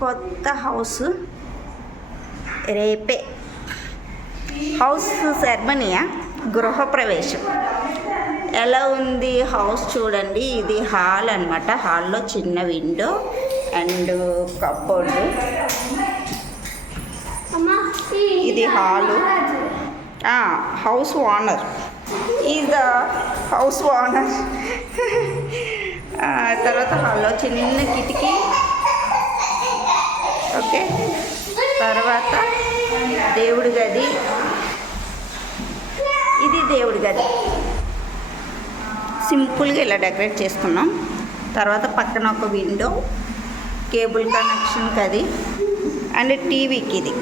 కొత్త హౌస్ రేపే హౌస్ సెరమనీయా గృహప్రవేశం. ఎలా ఉంది హౌస్ చూడండి. ఇది హాల్ అనమాట. హాల్లో చిన్న విండో అండ్ కప్బోర్డు. ఇది hall. House owner is the house owner. తర్వాత హాల్లో చిన్న కిటికీ. ఓకే, తర్వాత దేవుడి గది. ఇది దేవుడి గది. సింపుల్గా ఇలా డెకరేట్ చేసుకున్నాం. తర్వాత పక్కన ఒక విండో, కేబుల్ కనెక్షన్కి అది, అండ్ టీవీకి ఇది.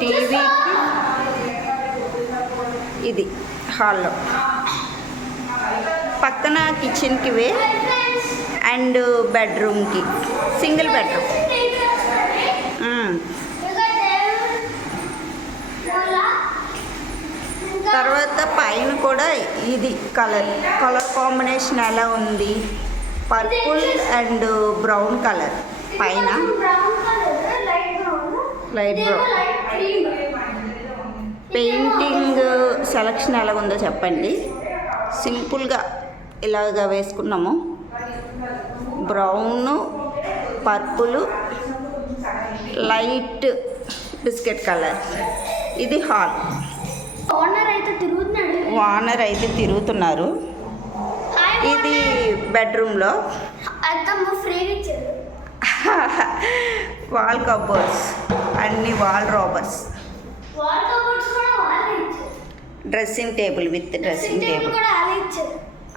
టీవీకి ఇది హాల్లో. పక్కన కిచెన్కి వే అండ్ బెడ్రూమ్కి సింగిల్ బెడ్రూమ్. తర్వాత పైన కూడా ఇది కలర్ కాంబినేషన్ ఎలా ఉంది, పర్పుల్ అండ్ బ్రౌన్ కలర్ పైన, లైట్ బ్రౌన్. పెయింటింగ్ సెలక్షన్ ఎలా ఉందో చెప్పండి. సింపుల్గా ఇలాగా వేసుకున్నాము. Brown, purple, light biscuit colour. ఇది హాల్. ఓనర్ అయితే తిరుగుతున్నారు. ఇది బెడ్రూమ్లో వాల్ కబోర్డ్స్, అన్ని wardrobes. Dressing table with dressing table.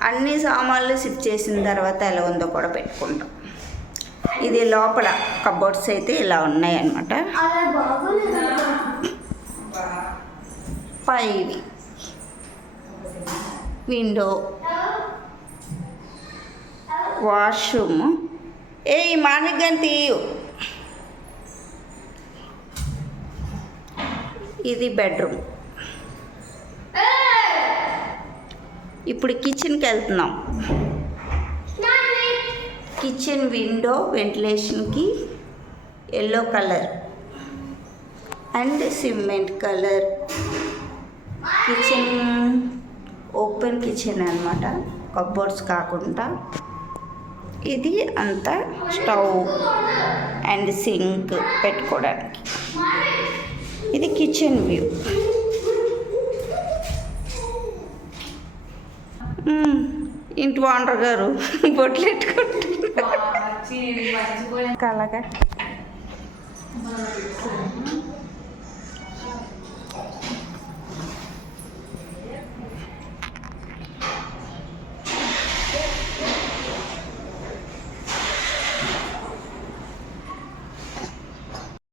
అన్ని సామాన్లు షిఫ్ట్ చేసిన తర్వాత ఎలా ఉందో కూడా పెట్టుకుంటాం. ఇది లోపల కబోర్డ్స్ అయితే ఇలా ఉన్నాయి అన్నమాట. పైవి విండో, వాష్రూమ్. ఈ మానిగంతి. ఇది బెడ్రూమ్. ఇప్పుడు కిచెన్కి వెళ్తున్నాం. కిచెన్ విండో వెంటిలేషన్కి yellow colour and cement colour. Kitchen open kitchen అనమాట, కబోర్డ్స్ కాకుండా. ఇది అంతా స్టవ్ అండ్ సింక్ పెట్టుకోవడానికి. ఇది కిచెన్ వ్యూ. ఇంటి ఓనర్ గారు బొట్లు పెట్టుకుంటారు. కలగా